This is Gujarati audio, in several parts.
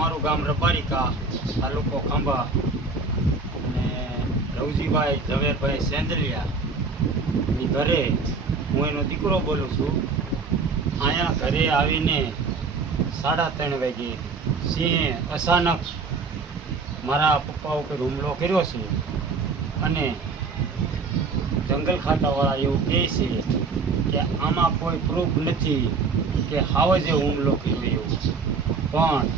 અમારું ગામ રબારિકા, તાલુકો ખાંભા, અને રવજીભાઈ ઝવેરભાઈ સેંદલિયા એ ઘરે હું એનો દીકરો બોલું છું. અહીંયા ઘરે આવીને 3:30 વાગે સિંહે અચાનક મારા પપ્પા ઉપર હુમલો કર્યો છે. અને જંગલ ખાતાવાળા એવું કહે છે કે આમાં કોઈ પ્રૂફ નથી કે હાવજે હુમલો કર્યો એવું, પણ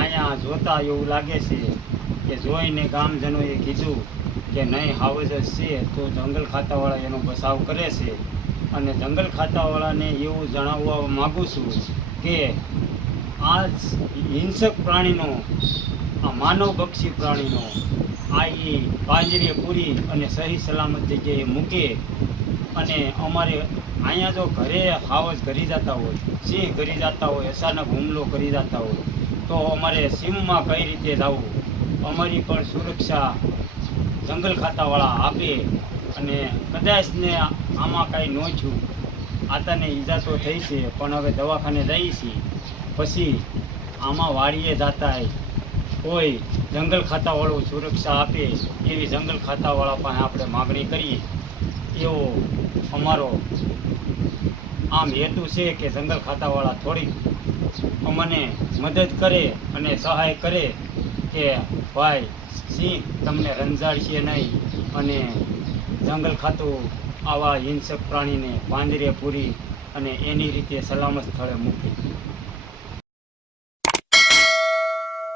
અહીંયા જોતા એવું લાગે છે કે જોઈને ગામજનોએ કીધું કે નહીં હાવજ જ છે, તો જંગલ ખાતાવાળા એનો બચાવ કરે છે. અને જંગલ ખાતાવાળાને એવું જણાવવા માગું છું કે આ હિંસક પ્રાણીનો, આ માનવભક્ષી પ્રાણીનો આ એ પાંજરે પૂરી અને સહી સલામત જગ્યાએ મૂકે. અને અમારે અહીંયા જો ઘરે હાવજ કરી જતા હોય, સિંહ કરી જતા હોય, અચાનક હુમલો કરી જતા હોય, તો અમારે સીમમાં કઈ રીતે જવું, અમારી પણ સુરક્ષા જંગલ ખાતાવાળા આપે. અને કદાચને આમાં કાંઈ ન છું, આતાને ઈજા તો થઈ છે, પણ હવે દવાખાને જઈએ છીએ, પછી આમાં વાડીએ જતા કોઈ જંગલ ખાતાવાળું સુરક્ષા આપે એવી જંગલ ખાતાવાળા પાસે આપણે માગણી કરીએ. એવો અમારો આમ હેતુ છે કે જંગલ ખાતાવાળા થોડીક અમને મદદ કરે અને સહાય કરે કે ભાઈ સિંહ તમને રંજાડશે નહીં, અને જંગલ ખાતું આવા હિંસક પ્રાણીને પાંજરે પૂરી અને એની રીતે સલામત સ્થળે મૂકે.